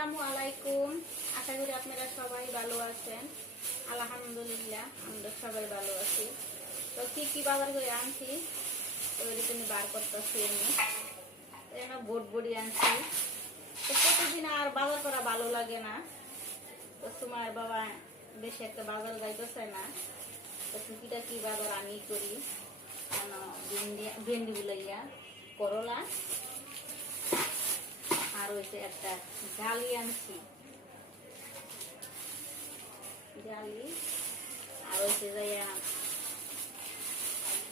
আসসালামু আলাইকুম আশা করি আপনারা সবাই ভালো আছেন। আলহামদুলিল্লাহ, আমরা সবাই ভালো আছি। তো কি কি বাজার করে আনছি? ওই তুমি বার করতেছি আমি। এখানে বোট বড়ি আনছি। তো প্রতিদিন আর বাজার করা ভালো লাগে না। তো তোমার বাবা বেশি একটা বাজার যাইতেছে না। তো টুকিটা কি বাজার আমি করি? কেন, ভেন্ডি ভেন্ডি বুলাইয়া, করলা। আর হয়েছে একটা জালি আনছি জালি আর হয়েছে যাইয়া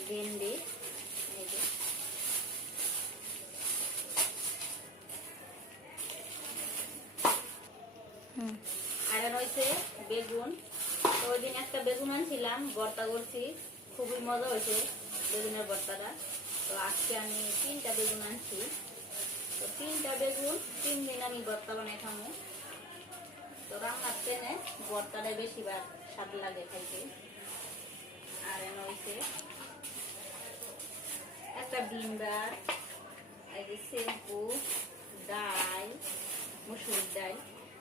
ভেন্ডি আর রয়েছে বেগুন। তো ওই দিন একটা বেগুন আনছিলাম ভর্তা করছি। খুবই মজা হয়েছে বেগুনের ভর্তাটা। তো আজকে আমি তিনটা বেগুন আনছি। তো তিনটা বেগুন, তিন দিন আমি ভর্তা বানাই খামো। তো রান্নার তেনে ভর্তাটা বেশিবার স্বাদ লাগে খাইতে। আর হয়েছে একটা বিন্দার এই যে শ্যাম্পু ডাল মুসুর ডাল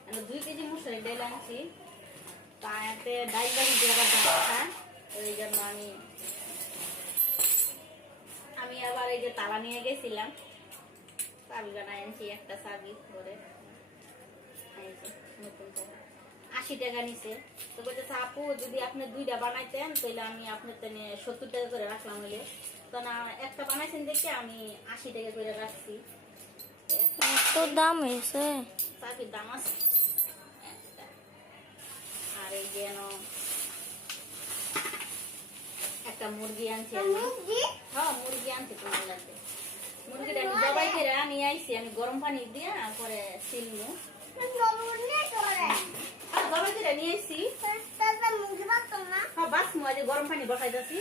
আমি দুই কেজি মুসুরি ডাল আনছি। তাতে ডাল বাড়ি দেওয়ার দামটা ওই জন্য আমি আমি আবার এই যে তালা নিয়ে গেছিলাম। চাবি বানাই আনছি একটা চাবি করে নতুন আশি টাকা নিছে। তো বলতেছে আপু যদি আপনি দুইটা বানাইতেন তাহলে আমি আপনার তেনে সত্তর টাকা করে রাখলাম হলে তো না একটা বানাইছেন দেখে আমি আশি টাকা করে রাখছি। এত দাম হয়েছে চাবির দাম আছে। আর এই যেন একটা মুরগি আনছি হ্যাঁ মুরগি আনছি তোমার লাগবে মুরগিটা আমি জবাই করে নিয়ে আইছি আমি গরম পানি দিয়ে পরে সিলমু আর জবাই করে নিয়ে আইছি। হ্যাঁ বাস আজ গরম পানি বসাইতেছি।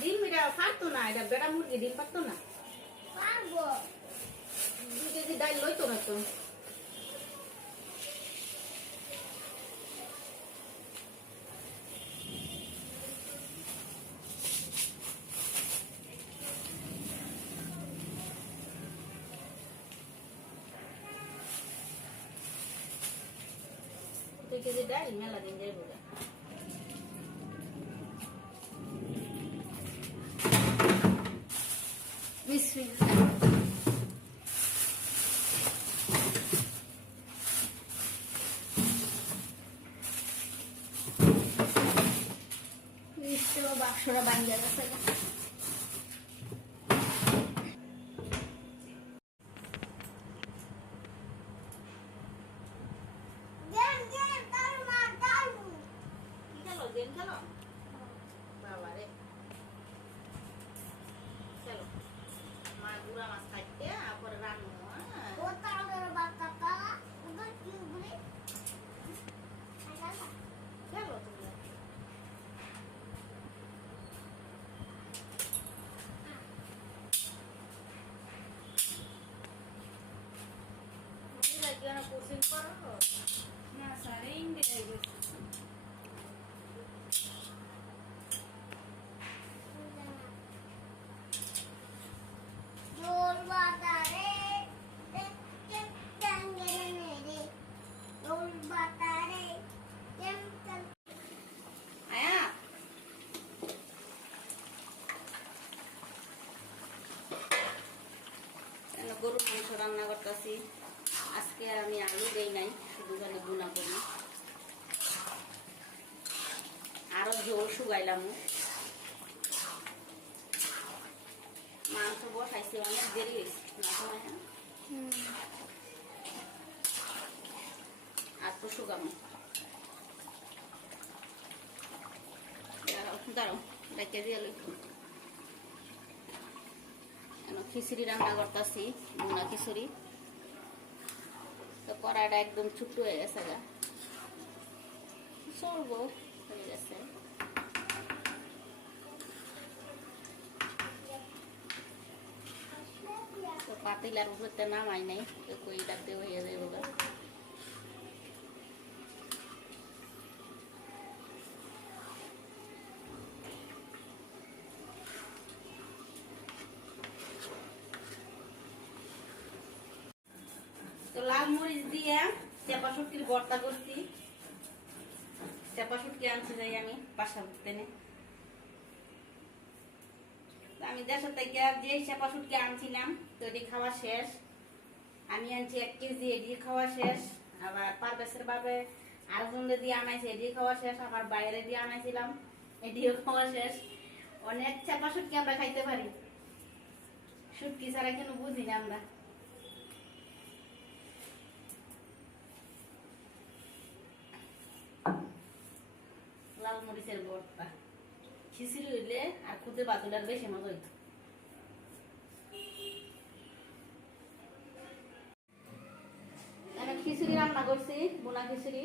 ডিম এটা পারতো না এটা বেড়া মুরগি ডিম পারতো না। দুই কেজি ডাল লইতো না তো। কেজি ডাল মেলা দিন। বিসমিল্লাহ নিশ্চয় বাক্সরা বানিয়ে গেছে গা। কি খেলো গেম খেলো বাবা রে চলো মা গুড়া মাছ খাইতে পরে রান্না হ্যাঁ? খেলো তুমি মনে লাগে না কোচিং করো না স্যার ইংরেজি আয়া কেন গরুর মাংস রান্না করতেছি আজকে আমি আলু দেই নাই শুধু খালি গুনা করি। আরও ঝোল শুকাইলাম। মাংস বসাইছি অনেক দেরি হয়েছে হ্যাঁ আর তো শুকামো দাঁড়াও ডাইকে দিয়ে খিচুড়ি রান্না করতেছি বোনা খিচুড়ি। তো কড়াইটা একদম ছোট্ট হয়ে গেছে গা। চলবো, হয়ে গেছে। তো পাতিলার উপরতে নামাই নাই, তো কই ডাকতে হয়ে যাবে গা মরিচ দিয়ে চেপা শুটকির ভর্তা করছি। চেপা শুটকি আনতে যাই আমি বাসা তেনে আমি দেশের থেকে যে চেপা শুটকি আনছিলাম, তো এটি খাওয়া শেষ। আমি আনছি এক কেজি, এটি খাওয়া শেষ। আবার পারবেশের বাবে আরেকজনদের দিয়ে আনাইছি এটি খাওয়া শেষ। আমার বাইরে দিয়ে আনাইছিলাম, এটিও খাওয়া শেষ। অনেক চেপা শুটকি আমরা খাইতে পারি। শুটকি ছাড়া কেন বুঝি না আমরা। মরিচের ভর্তা খিচুড়ি হইলে আর খুদে বাতুলার বেশি মজা হইতো। খিচুড়ি রান্না করছি, বোনা খিচুড়ি।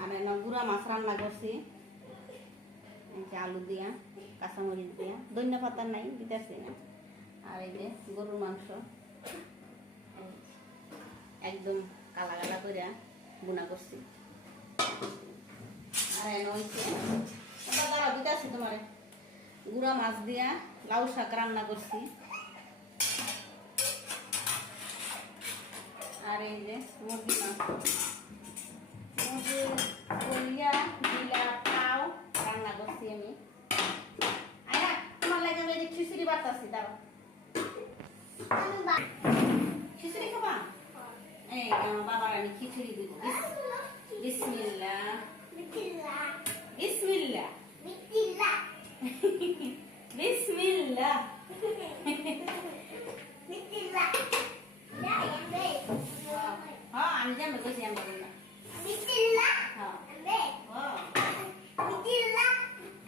আর এনে গুড়া মাছ রান্না করছি। আলু দিয়া, কাঁচামরিচ দিয়া। ধনিয়া পাতা নাই, দিতেছি না। আর এই যে গরুর মাংস। একদম কালা কালা করে বুনা করছি। তোমার। গুড়া মাছ দিয়া লাউ শাক রান্না করছি। আর এই যে মুরগি মাছ। মুরগি পাও রান্না করছি আমি। আয়া, তোমার লাগে আমি যে খিচুড়ি বাতাছি দাঁড়াও। খিচুড়ি খাবা? এই বাবার আমি খিচুড়ি দিব বিসমিল্লাহ বিসমিল্লাহ বিসমিল্লাহ হ্যাঁ আমি জানব কইছি আমি বলব না। হ্যাঁ হ্যাঁ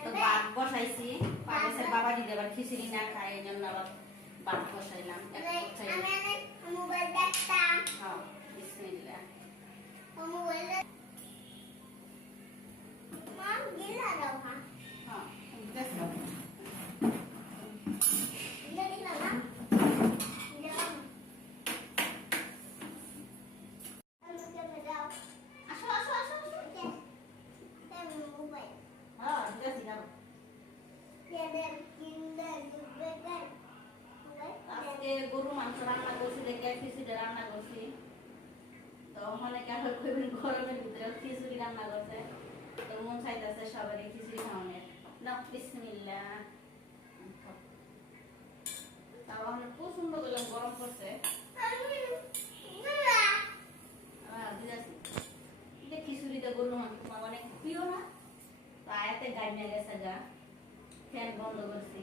তো ভাত বসাইছি। পাশের বাবা দিদি আবার খিচুড়ি না খায় এই জন্য আবার ভাত বসাইলাম। এক বসাইলাম। হ্যাঁ বিসমিল্লাহ হ্যাঁ গরু, মাংস রান্না করছি, দেখে খিচুড়ি রান্না করছি। তো অনেকে আবার কইবেন গরমের ভিতরে খিচুড়ি রান্না করছে। মন চাইতেছে সবারই খিচুড়ি খাওয়ানোর। না, বিসমিল্লাহ। তাও অনেক প্রচণ্ড করলাম গরম করছে খিচুড়িতে মাংস তোমার অনেক প্রিয় না? তো আয়াতে গাইনা গেছে গা। ফ্যান বন্ধ করছি।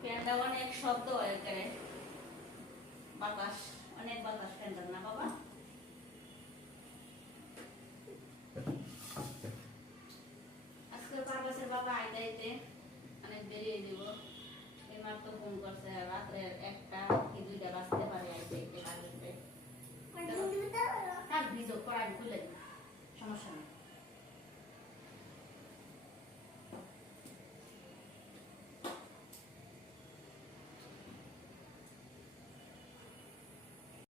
ফ্যানটা অনেক শব্দ হয়ে বাতাস, অনেক বাতাস ফ্যানটা না, বাবা আজকে পারবাসের বাবা আইতে আইতে অনেক বেরিয়ে দিব এবার তো ফোন